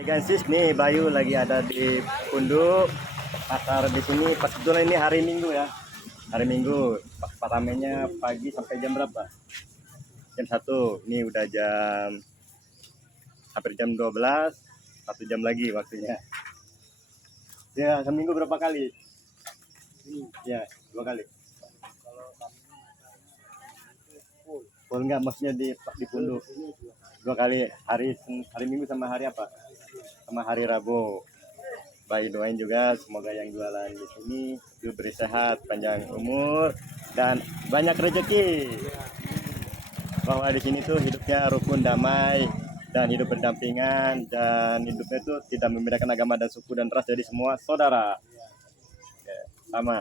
Hai guys, nih Bayu lagi ada di Punduk pasar di sini. Pas kebetulan ini hari Minggu ya. Hari Minggu. Pas ramenya pagi sampai jam berapa? Jam 1. Ini udah hampir jam 12. 1 jam lagi waktunya. Ya, seminggu berapa kali? Ya, 2 kali. Full enggak, maksudnya di Punduk 2 kali, hari Minggu sama hari apa? Sama hari Rabu. Baik, doain juga semoga yang jualan di sini diberi sehat, panjang umur dan banyak rezeki. Bahwa di sini tuh hidupnya rukun, damai dan hidup berdampingan, dan hidupnya tuh tidak membedakan agama dan suku dan ras, jadi semua saudara. Oke, sama.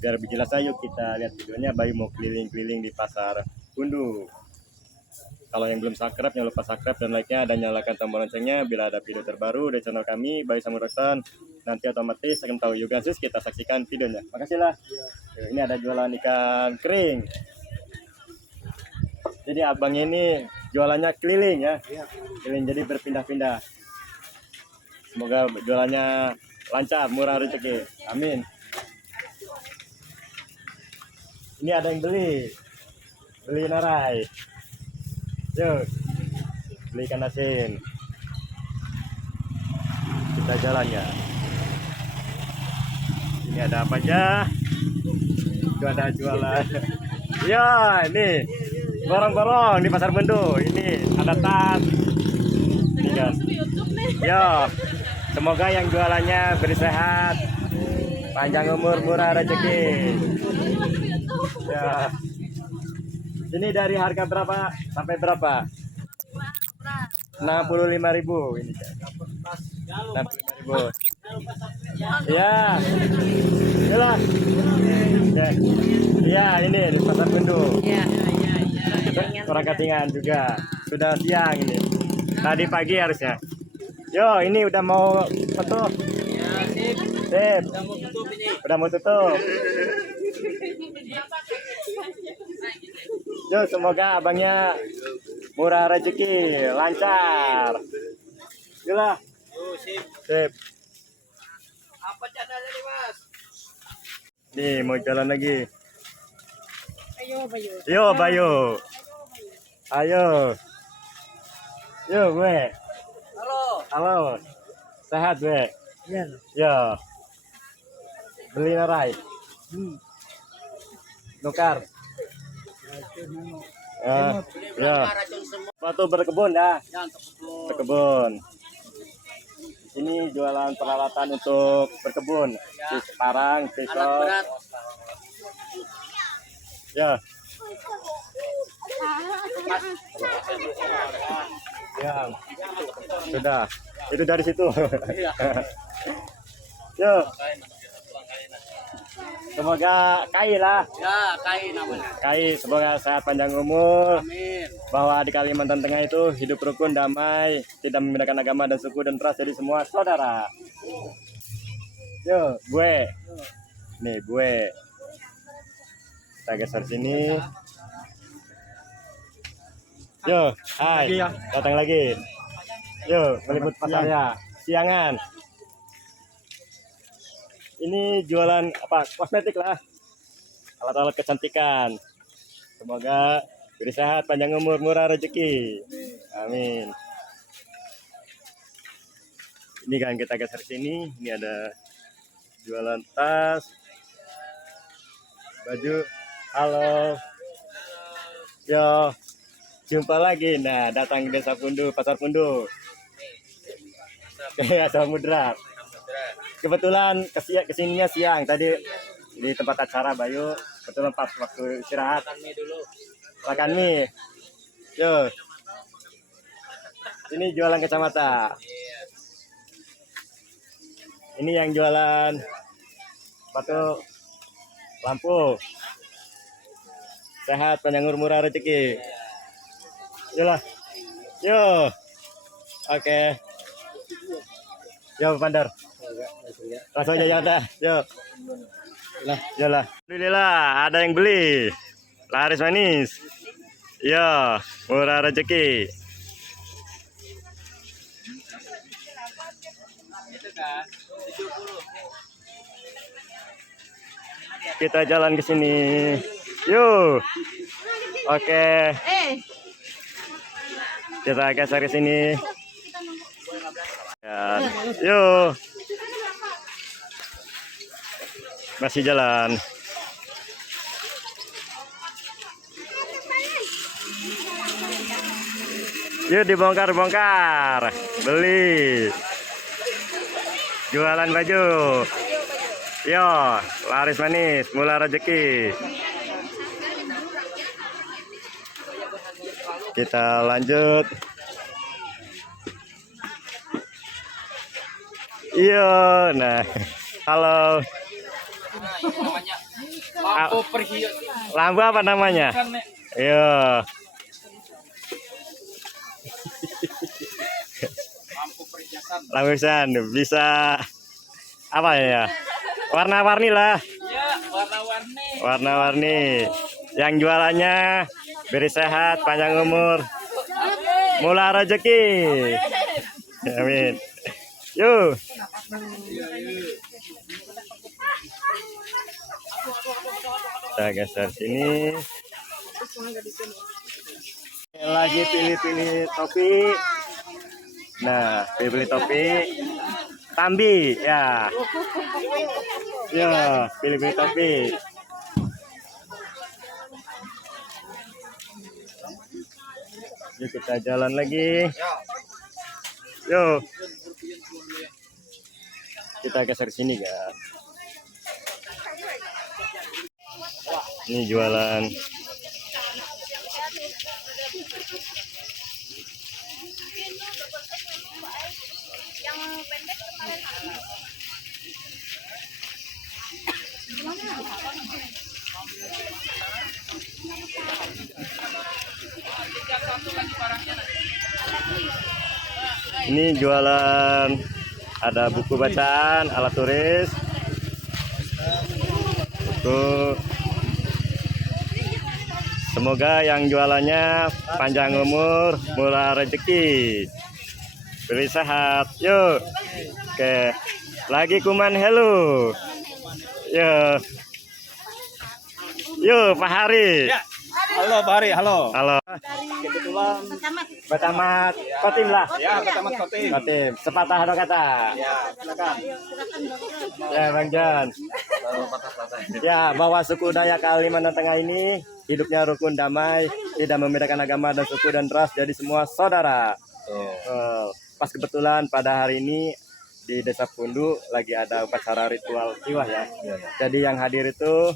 Biar lebih jelas ayo kita lihat videonya. Bayu mau keliling-keliling di pasar Punduk. Kalau yang belum subscribe, jangan lupa subscribe dan like-nya, dan nyalakan tombol loncengnya bila ada video terbaru dari channel kami, Bayu Samuraksan. Nanti otomatis akan tahu juga sih, kita saksikan videonya. Makasih lah. Ini ada jualan ikan kering. Jadi abang ini jualannya keliling ya. Keliling, jadi berpindah-pindah. Semoga jualannya lancar, murah rezeki. Amin. Ini ada yang beli narai. Yuk, beli ikan asin. Kita jalan ya. Ini ada apa aja? Itu ada jualan. Ya, ini borong-borong di pasar Punduk. Ini ada tas. Ini guys. Ya, semoga yang jualannya bersehat, panjang umur, murah rezeki. Ya. Ini dari harga berapa sampai berapa? 65.000 ini. 65.000. Ya. Inilah. Ya, ini di pasar Punduk. Orang Katingan juga. Sudah siang ini. Tadi pagi harusnya. Yo, ini udah mau tutup. Sip. Udah mau tutup. Yo, semoga abangnya murah rezeki, lancar. Itulah. Sip. Apa channelnya nih, Mas? Nih, mau jalan lagi. Ayo, Bayu. Yo, Bayu. Ayo. Yo, gue. Halo. Halo. Sehat, gue. Iya. Yo. Beli narai. Nukar. Ya. Racun semua. Waktu berkebun ya. Ya, untuk kebun. Berkebun. Ini jualan peralatan untuk berkebun. Parang, Alat pisau. berat. Ya. Ya. Sudah. Itu dari situ. Yo. Semoga kai lah. Ya, kain namanya. Kai, semoga sehat panjang umur. Amin. Bahwa di Kalimantan Tengah itu hidup rukun, damai, tidak membedakan agama dan suku dan ras, jadi semua saudara. Yo, gue. Nih, gue. Kita geser sini. Yo, hai. Datang lagi. Yo, meliput pasarnya. Siangan. Ini jualan apa? Kosmetik lah. Alat-alat kecantikan. Semoga beri sehat, panjang umur, murah rezeki. Amin. Ini kan kita geser sini. Ini ada jualan tas, baju. Halo. Yo, jumpa lagi. Nah, datang ke Desa Punduk, Pasar Punduk. Kayak Samudra. Kebetulan kesininya siang tadi di tempat acara Bayu. Kebetulan pas waktu istirahat. Makan mie dulu. Makan mie. Yo. Ini jualan kacamata. Ini yang jualan batu lampu. Sehat, panjang umur, murah rezeki. Yolah. Yo. Oke. Yo, Pandar. Langsung aja ya udah. Yo. Lah, yalah. Alhamdulillah ada yang beli. Laris manis. Yo, murah rezeki. Itu kan 70. Kita jalan ke sini. Yuk. Oke. Kita geser ke sini. Ya. Yuk. Masih jalan. Yuk dibongkar-bongkar. Beli. Jualan baju. Yo, laris manis, mula rezeki. Kita lanjut. Iya, nah, halo. Namanya lampu perhiasan. Lampu apa namanya? Iya. Lampu perhiasan. Lampu perhiasan bisa apa ya? Warna-warni lah. Ya, warna-warni. Warna-warni. Yang jualannya beri sehat, panjang umur, mula rezeki. Amin. Yuk. Kita geser sini. Lagi pilih-pilih topi. Nah, pilih-pilih topi. Tambi, ya. Ya, pilih-pilih topi. Yuk kita jalan lagi. Yuk. Kita geser sini, guys. Ini jualan. Ini jualan, ada buku bacaan, alat tulis, buku. Semoga yang jualannya panjang umur, murah rezeki, beri sehat. Yuk. Oke, lagi kuman hello. Yuk. Yuk, Pak Hari. Halo Pak Hari, halo. Halo. Kebetulan Betamat Kotim lah. ya Kecamatan Kotim. Kotim. Sepatah ada kata. Ya, silakan. Ya, Bang John. Ya, bahwa suku Dayak Kalimantan Tengah ini hidupnya rukun damai, tidak membedakan agama dan suku dan ras, jadi semua saudara. Pas kebetulan pada hari ini di Desa Pundu lagi ada upacara ritual tiwah ya. Jadi yang hadir itu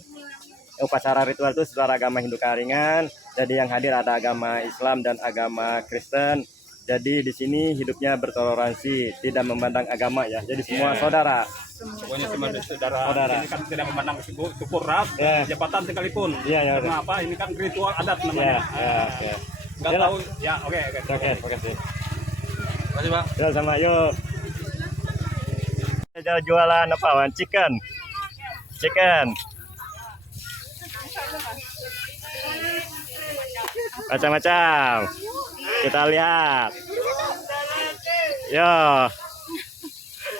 upacara ritual itu secara agama Hindu Karingan. Jadi yang hadir ada agama Islam dan agama Kristen. Jadi di sini hidupnya bertoleransi, tidak memandang agama ya. Jadi semua saudara. Pokoknya semua saudara. Saudara. Ini kan tidak memandang suku ras, Ya. jabatan sekalipun. Iya, ya. Karena apa? Ini kan ritual adat Ya, namanya. ya, oke. Enggak Yalah. tahu. Ya, oke. Oke, makasih. Terima kasih, Bang. Ya, sama yuk. Kita jualan apa, Wan? Chicken. Chicken. Macam-macam. Kita lihat. Yo.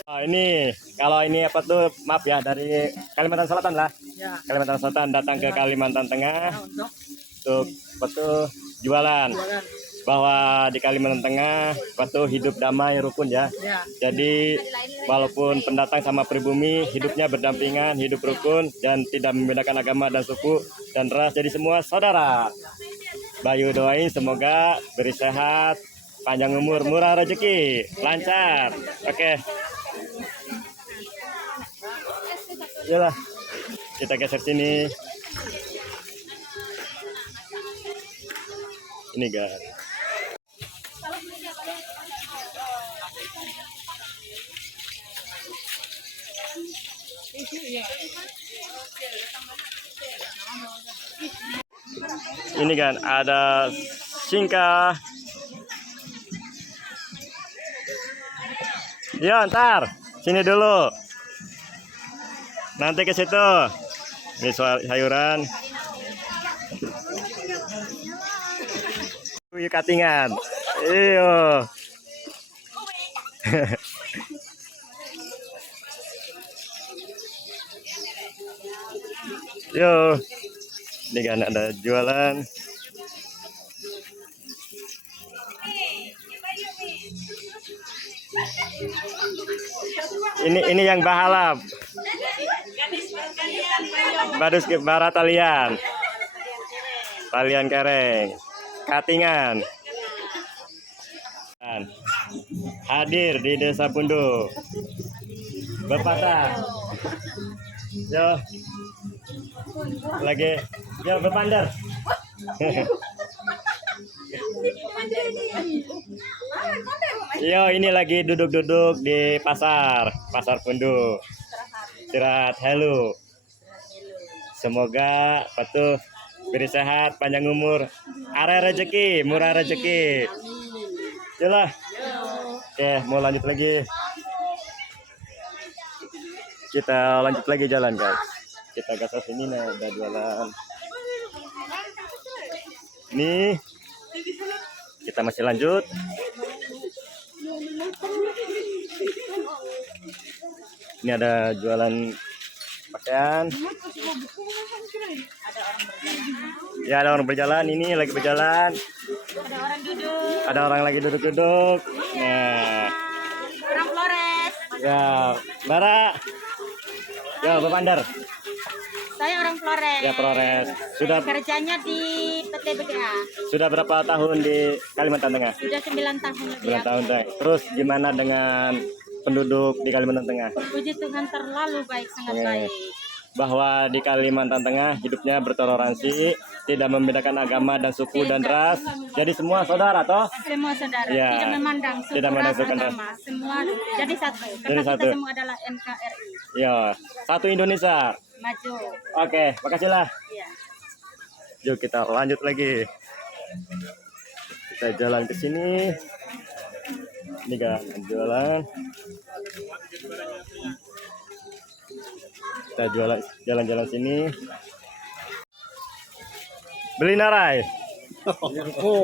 Oh, ini kalau ini apa tuh, maaf ya, dari Kalimantan Selatan lah. Ya. Kalimantan Selatan datang ke Kalimantan Tengah untuk apa tuh jualan. Bahwa di Kalimantan Tengah apa tuh hidup damai rukun ya. Ya. Jadi walaupun pendatang sama pribumi hidupnya berdampingan, hidup rukun dan tidak membedakan agama dan suku dan ras, jadi semua saudara. Bayu doain semoga beri sehat, panjang umur, murah rezeki, lancar. Oke. Yalah. Kita geser sini. Ini guys. Ini kan ada singka. Ya, ntar sini dulu. Nanti ke situ. Ini sayuran. Katingan. Iyo. Yo, ini kan ada jualan. Ini yang bahalap. Badus ke barat talian. Talian kereng. Katingan. Hadir di Desa Pundu. Berpatah. Yo. Lagi. Yo berpandar. Yo, ini lagi duduk-duduk di pasar Pundu. Istirahat, halo. Semoga patuh beri sehat, panjang umur, arah rezeki, murah rezeki. Yalah. Oke, mau lanjut lagi. Kita lanjut lagi jalan, guys. Kita ke sini nih, ada jualan. Nih. Kita masih lanjut. Ini ada jualan pakaian. Ya, ada orang berjalan. Ini lagi berjalan. Ada orang duduk. Ada orang lagi duduk-duduk. Nah, Orang Flores. ya, Bara. Ya, Bapandar. Saya orang Flores. Ya, Flores. Sudah Kerjanya di PT BGA. sudah berapa tahun di Kalimantan Tengah? Sudah 9 tahun lebih. 9 tahun, Teh. Terus gimana dengan penduduk di Kalimantan Tengah? Puji Tuhan terlalu baik, sangat Oke. baik. Bahwa di Kalimantan Tengah hidupnya bertoleransi, tidak membedakan agama dan suku dan ras. Jadi semua saudara toh? Semua saudara, Ya. tidak memandang suku, Tidak memandang ras, suku, ras. agama, semua jadi satu. Jadi Karena satu. kita semua adalah NKRI. Ya, satu Indonesia. Maju. Oke, makasihlah. Iya. Yuk kita lanjut lagi. Kita jalan ke sini. Ini kan jualan. Kita jualan jalan-jalan sini. Beli narai.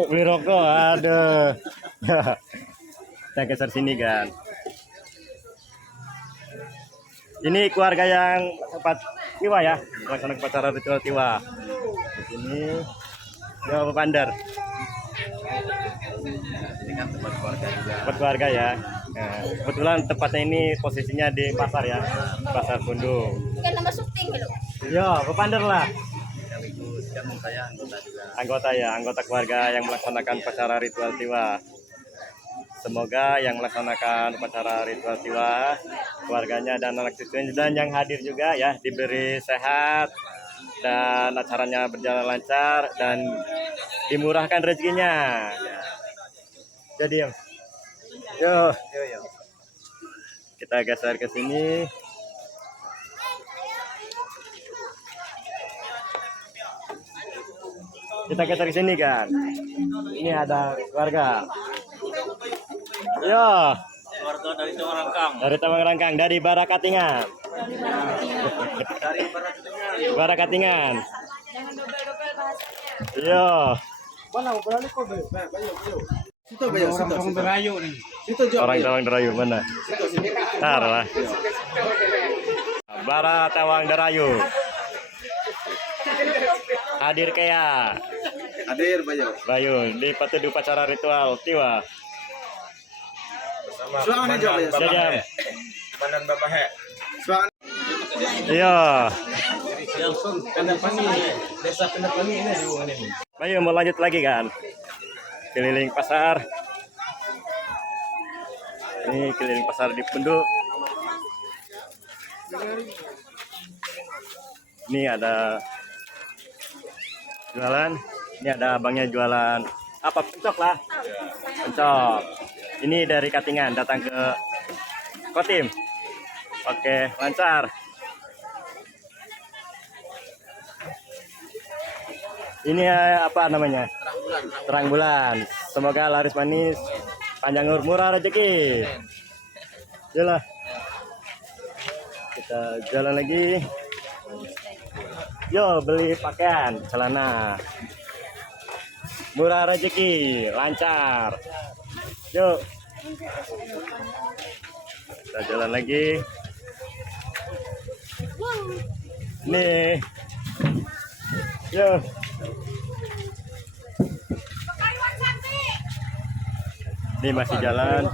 Beli rokok. Aduh. Kita geser sini kan. Ini keluarga yang sempat tiwa ya, melaksanakan upacara ritual tiwa. Di sini, ya Bandar. Ini kan tempat keluarga juga. Tempat keluarga ya. Nah, kebetulan tempatnya ini posisinya di pasar ya, pasar Pundu. Kan nama syuting loh. Ya, Bandar lah. Anggota ya, anggota keluarga yang melaksanakan upacara ritual tiwa. Semoga yang melaksanakan upacara ritual tiwa, keluarganya dan anak cucunya dan yang hadir juga ya diberi sehat dan acaranya berjalan lancar dan dimurahkan rezekinya. Jadi yo, kita geser ke sini. Kita geser ke sini kan. Ini ada keluarga. Ya, Keluarga dari Tawarangkang. dari Tawangrangkang, dari Barakatingan. Dari Barat Tengah. Barakatingan. Iya. Orang Tawang Derayu mana? Tar lah. Bara Tawang Derayu. Hadir kaya. Hadir Bayu. Bayu di patuh di upacara ritual tiwa. Suangan aja Bayu. Jajam. Komandan Bapak He. Suangan. Iya. Langsung Pendapani. Desa Pendapani ini di hubungan ini. Bayu mau lanjut lagi kan? Keliling pasar. Ini keliling pasar di Pundu. Ini ada jualan. Ini ada abangnya jualan apa? Pencok lah. Pencok. Ini dari Katingan datang ke Kotim. Oke, lancar. Ini apa namanya? Terang bulan. Semoga laris manis, panjang umur, murah rezeki. Yalah. Kita jalan lagi. Yo, beli pakaian, celana. Murah rezeki, lancar. Yuk. Kita jalan lagi. Nih. Yo. Ini masih jalan.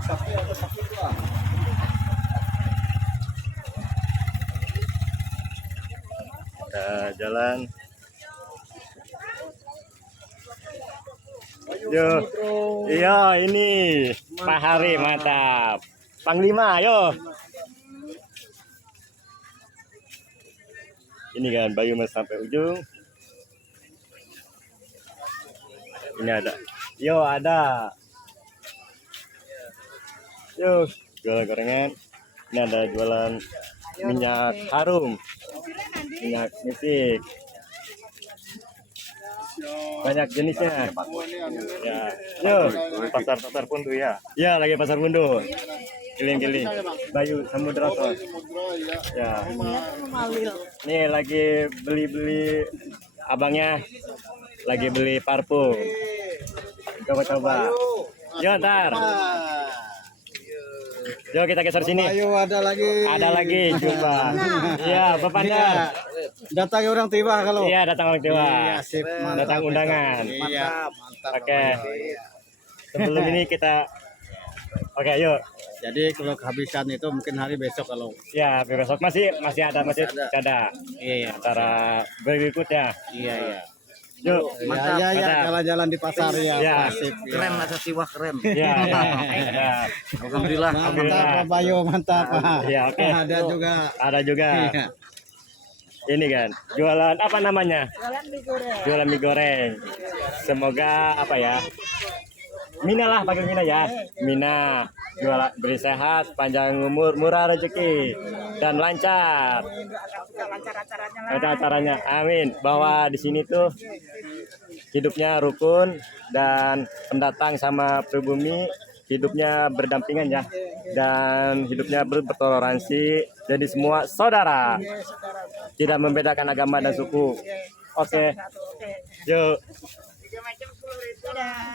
Jalan. Yo. Iya, ini Pak Hari, mantap. Panglima, yo. Ini kan Bayu Mas sampai ujung. Ini ada. Yo, ada. Yo, jualan gorengan. Ini ada jualan minyak harum, minyak misik. Banyak jenisnya. Ya, yo, pasar pundu ya. Ya, lagi pasar pundu. Keliling-keliling. Bayu Samudra Sos. Ya. Nih lagi beli-beli, abangnya lagi beli parfum. Coba-coba. Yo, ntar. Yo, kita geser sini. Ayo ada lagi. Ada lagi, coba. Iya, Bapak Dar. Datang orang tiba kalau. Iya, datang orang tua. Iya, sip. Mantap. Datang undangan. Iya, mantap. Oke. Sebelum ini kita oke, yuk. Jadi kalau kehabisan itu mungkin hari besok kalau. Ya, besok masih ada ada. Iya. Acara berikutnya. Iya, iya. Yuk, Mantap. Iya, iya, mantap. jalan-jalan di pasar ya. Ya. Asik, Keren ya. lah Siwah keren. Ya, ya. Alhamdulillah. Mantap, Pak Bayu, mantap. Iya, oke. Ada juga. Ada juga. Iya. Ini kan, jualan apa namanya? Jualan mie goreng. Semoga apa ya? Mina lah, panggil Mina ya. Mina, jualan beri sehat, panjang umur, murah rezeki, dan lancar. Lancar acaranya, amin. Bahwa di sini tuh hidupnya rukun dan pendatang sama pribumi hidupnya berdampingan ya, dan hidupnya bertoleransi. Jadi semua saudara, tidak membedakan agama dan suku. Oke, yuk.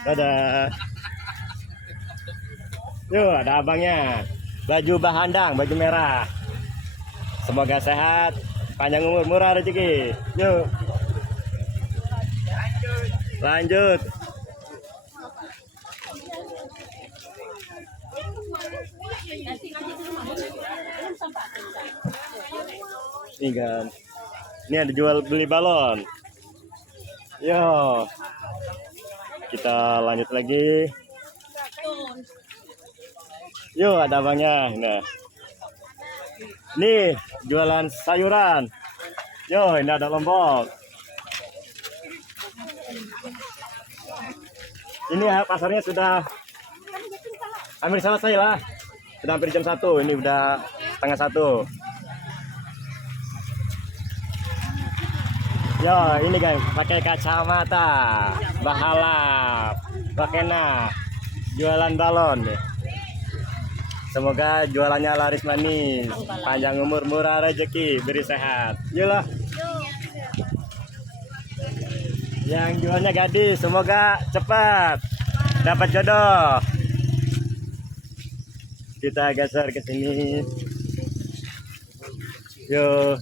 Dadah. Yuk, ada abangnya. Baju bahandang, baju merah. Semoga sehat, panjang umur, murah rezeki. Yuk. Lanjut. Ini kan. Ini ada jual beli balon. Yo. Kita lanjut lagi. Yo, ada abangnya. Nah. Nih, jualan sayuran. Yo, ini ada lombok. Ini pasarnya sudah hampir selesai lah. Sudah hampir jam 1. Ini udah setengah 1. Yo, ini guys, pakai kacamata, bahalap, bakena, jualan balon. Semoga jualannya laris manis, panjang umur, murah rezeki, beri sehat. Yolah. Yang jualnya gadis, semoga cepat dapat jodoh. Kita geser ke sini. Yo.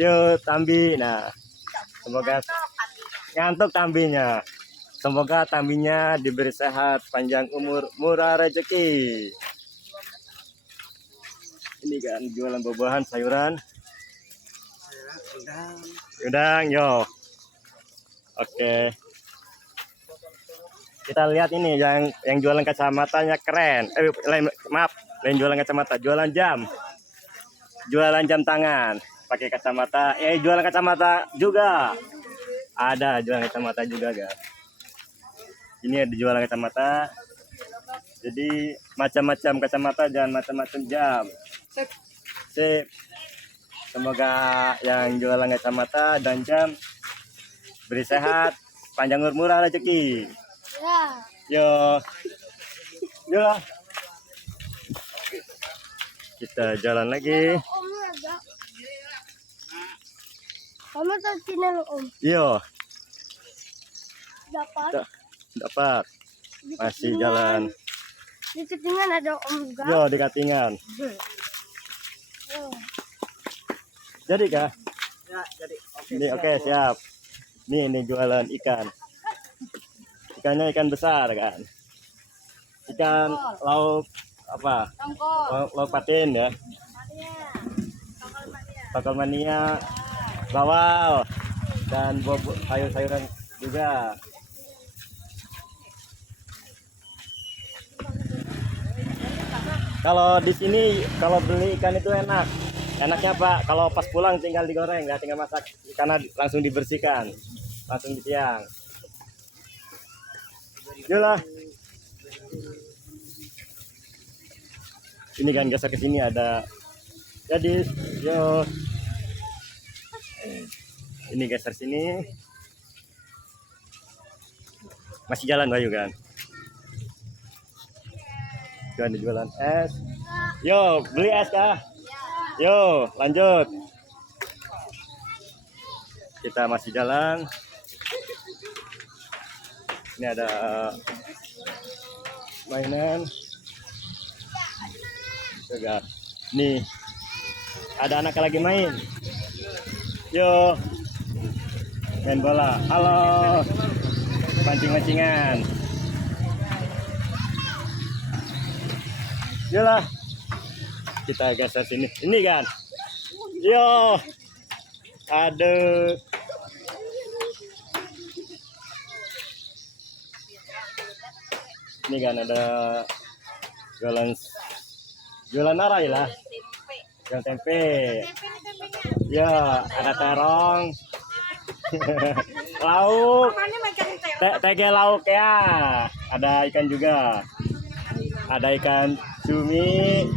Yo, Tambi. Nah, semoga ngantuk Tambinya. Semoga Tambinya diberi sehat, panjang umur, murah rezeki. Ini kan jualan buah-buahan, sayuran. Udang, yo. Oke. Kita lihat ini yang jualan kacamatanya keren. Maaf, lain jualan kacamata, jualan jam. Jualan jam tangan. Pakai kacamata, jualan kacamata juga. Ada jualan kacamata juga, guys. Ini ada jualan kacamata. Jadi macam-macam kacamata dan macam-macam jam. Sip. Semoga yang jualan kacamata dan jam beri sehat, panjang umur, murah rezeki. Yo. Yo. Kita jalan lagi. Kamu tahu channel Om? Yo. Dapat. Dapat. Masih jalan. Di Ketingan ada Om juga. Yo, di Katingan. Jadi kah? Ini oke, siap. Ini jualan ikan. Ikannya ikan besar kan. Ikan lauk apa? Lauk patin ya. Tokol mania, bawal dan sayur-sayuran juga. Kalau di sini kalau beli ikan itu enak. Enaknya Pak, kalau pas pulang tinggal digoreng, nggak tinggal masak karena langsung dibersihkan, langsung disiang. Yalah. Ini kan geser ke sini ada. Jadi, yo. Ini geser sini. Masih jalan Bayu kan? Jualan jualan es. Yo, beli es kah? Yo, lanjut. Kita masih jalan. Ini ada mainan. Juga. Nih, ada anak lagi main. Yo, main bola. Halo, pancing-pancingan. Yolah, kita geser sini. Ini kan, yo, aduh. Ini kan ada jualan arai lah. Jualan tempe. Ya, ada terong. Lauk. Tege lauk ya. Ada ikan juga. Ada ikan cumi.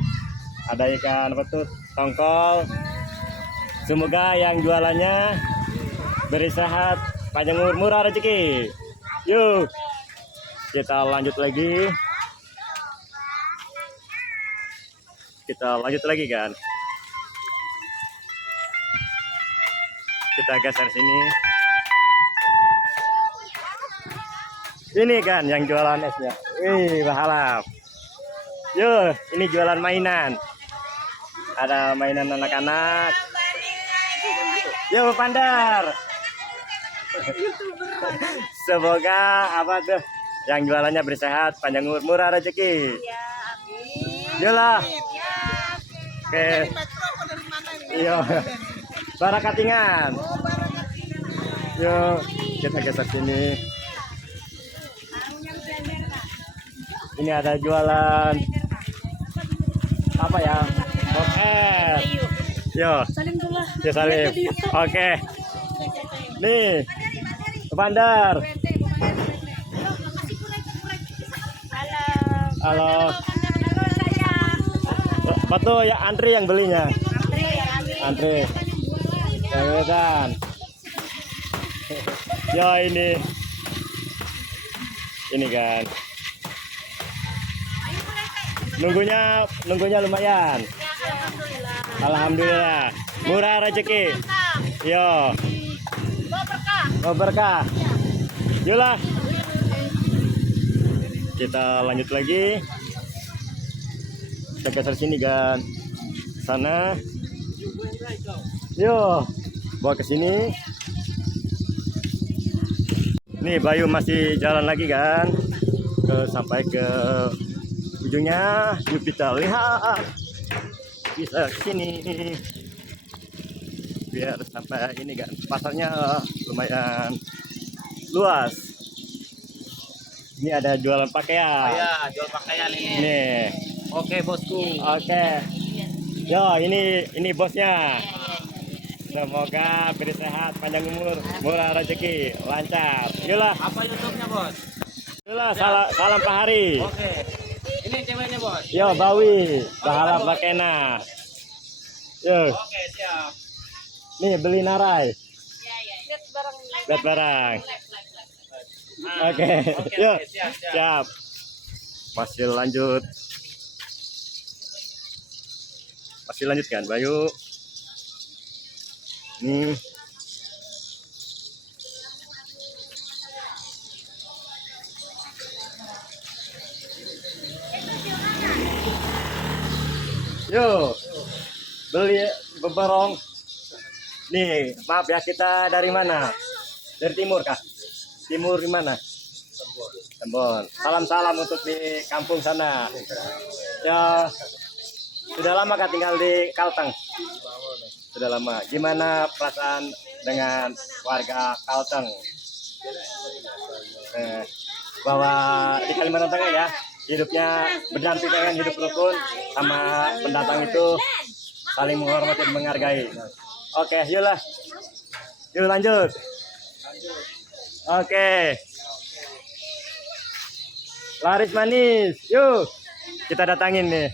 Ada ikan apa tuh? Tongkol. Semoga yang jualannya beristirahat, panjang umur, murah rezeki. Yuk. Kita lanjut lagi. Kita lanjut lagi kan. Kita geser sini. Ini kan yang jualan esnya. Wih, bahalap. Yo, ini jualan mainan. Ada mainan anak-anak. Yo, Pandar. Semoga apa tuh yang jualannya bersehat, panjang umur, murah rezeki. Ya, amin. Yolah. Ya. Oke. Metro apa dari mana ini? Iya. Barakatingan. Oh, Barakatingan. Yo, kita geser sini. Ini ada jualan apa ya? Oke. Yo. Salim dulu. Ya salim. Oke. Nih. Bandar. Halo. Betul ya, antri yang belinya. Antri. Ya kan. Ya ini. Ini kan. Nunggunya lumayan. Alhamdulillah. Murah rezeki. Yo. Bawa berkah. Yolah. Kita lanjut lagi. Kita geser sini kan. Sana. Yo. Bawa ke sini. Nih Bayu masih jalan lagi kan. Sampai ke ujungnya. Yuk kita lihat. Bisa ke sini. Biar sampai ini kan. Pasarnya lumayan luas. Ini ada jualan pakaian. Ya, jual pakaian ini. Nih. Oke, bosku. Oke. Yo, ini bosnya. Semoga bersehat, panjang umur, murah rezeki, lancar. Yolah. Apa YouTube-nya, Bos? Yolah, salam Pak Hari. Oke. Ini ceweknya, Bos. Yo, Bawi, Bahala Bakena. Yo, Oke, siap. nih beli narai. Lihat barang. Lihat barang. Oke. Yo, siap. Masih lanjut. Masih lanjut kan, Bayu? Nih. Yo, beli beberong. Nih, maaf ya, kita dari mana? Dari timur kah? Timur di mana? Tembon. Salam-salam untuk di kampung sana. Ya, sudah lama kah tinggal di Kalteng? Sudah lama. Gimana perasaan dengan warga Kalteng? Bahwa di Kalimantan Tengah ya, hidupnya berdampingan, hidup rukun, sama pendatang itu saling menghormati dan menghargai. Oke, yuklah. Yuk lanjut. Oke. Laris manis. Yuk. Kita datangin nih.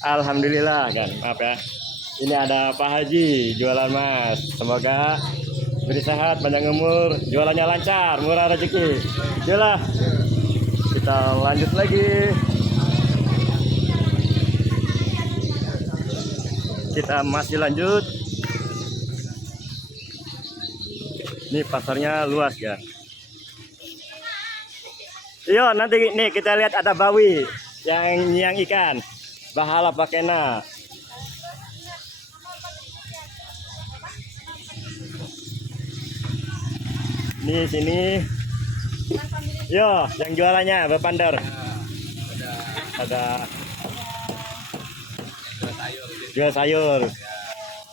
Alhamdulillah kan. Maaf ya. Ini ada Pak Haji jualan mas. Semoga beri sehat, panjang umur, jualannya lancar, murah rezeki. Yuklah. Kita lanjut lagi. Kita masih lanjut. Ini pasarnya luas ya. Yo, nanti nih kita lihat ada bawi yang ikan. Bahala pakena. Ini sini. Yo, yang jualannya berpandar. Ada jual sayur.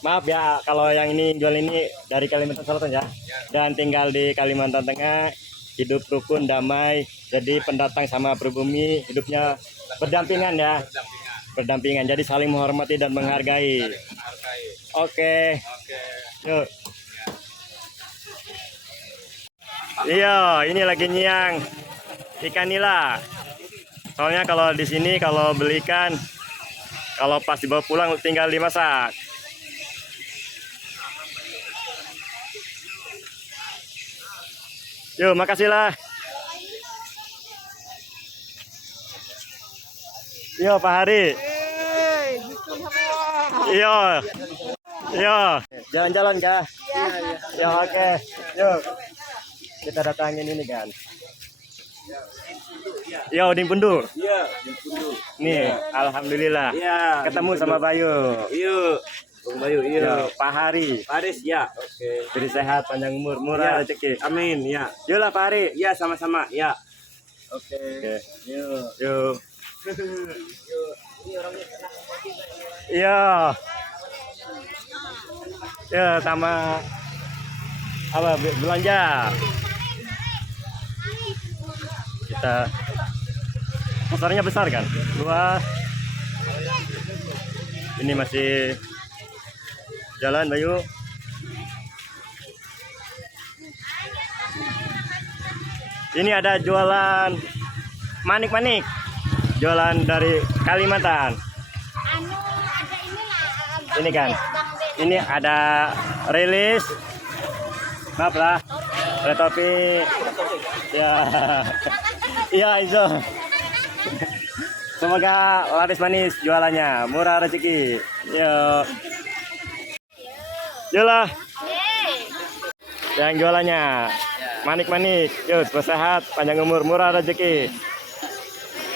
Maaf ya kalau yang ini jual ini dari Kalimantan Selatan ya. Dan tinggal di Kalimantan Tengah, hidup rukun damai. Jadi pendatang sama pribumi hidupnya berdampingan ya. Berdampingan. Jadi saling menghormati dan menghargai. Oke. Yuk. Iya, ini lagi nyiang ikan nila. Soalnya kalau di sini kalau beli ikan, kalau pas dibawa pulang tinggal dimasak. Yuk, makasih lah. Yo, Pak Hari. Yo. Yo. Jalan-jalan kah? Ya, oke. Yuk. Kita datangin ini kan. Yo, di Pundu. Iya. Nih, alhamdulillah. Iya. Ketemu sama Bayu. Iya. Bung Bayu, Yo, Pak Hari. Paris, ya. Oke. Beri sehat, panjang umur, murah rezeki. Amin, ya. Yolah Pak Hari. Ya, sama-sama, ya. Oke. Yuk. Iya. Ya, sama apa belanja. Kita pasarnya besar kan? Luas. Ini masih jalan Bayu. Ini ada jualan manik-manik. Jualan dari Kalimantan. Ini kan. Ini ada rilis. Maaf lah. Ada topi. Ya. Iya, itu. Semoga laris manis jualannya, murah rezeki. Yo. Yolah. Yang jualannya manik-manik. Yuk, sehat, panjang umur, murah rezeki.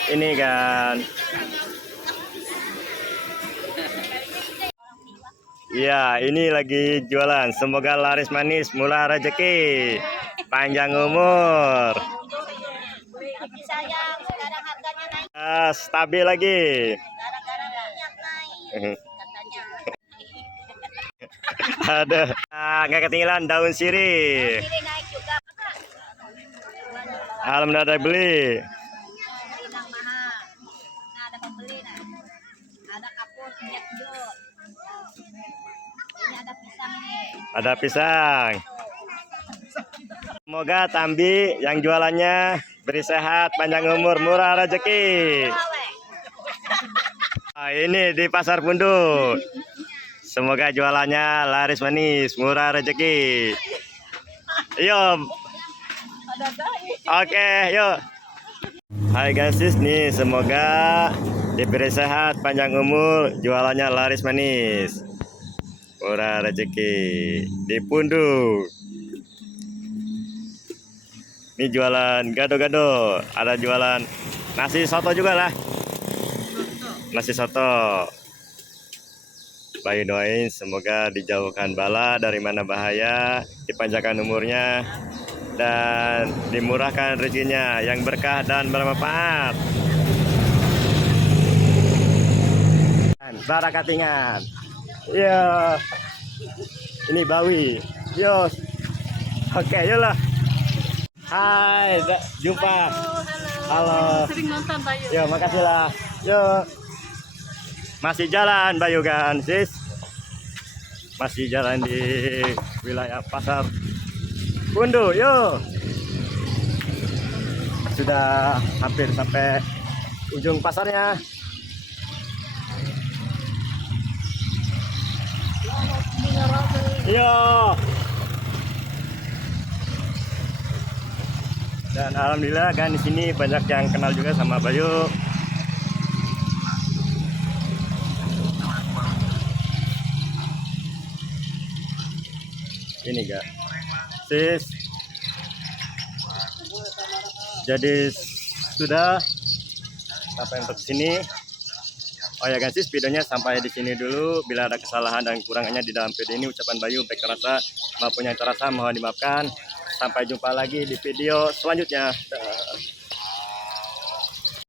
Ini kan. Iya, ini lagi jualan. Semoga laris manis, murah rezeki, panjang umur. Stabil lagi. Ada. Nggak ketinggalan daun sirih. Alhamdulillah ada beli. Ada pembeli nah. Ada kapur, minyak jut. Ini ada pisang nih. Ada pisang. Semoga Tambi yang jualannya beri sehat, panjang umur, murah rezeki. Nah, ini di Pasar Pundu. Semoga jualannya laris manis, murah rezeki. Yuk. Oke, yuk. Hai guys, nih semoga diberi sehat, panjang umur, jualannya laris manis, murah rezeki di Pundu. Ini jualan gado-gado, ada jualan nasi soto juga lah. nasi soto. Bayu doain semoga dijauhkan bala dari mana bahaya, dipanjangkan umurnya, dan dimurahkan rezekinya yang berkah dan bermanfaat. Barakatingan. Yo. Ini Bawi. Yo. Oke, yolah. Hai, jumpa. Halo. Sering nonton Bayu. Yo, makasih lah. Yo. Masih jalan Bayu kan, sis? Masih jalan di wilayah Pasar Bundu, yo. Sudah hampir sampai ujung pasarnya. Yo. Dan alhamdulillah kan di sini banyak yang kenal juga sama Bayu. Ini gak, sis. Jadi sudah sampai untuk sini. Oh ya kan sis, videonya sampai di sini dulu. Bila ada kesalahan dan kurangannya di dalam video ini, ucapan Bayu baik terasa maupun yang terasa mohon dimaafkan. Sampai jumpa lagi di video selanjutnya.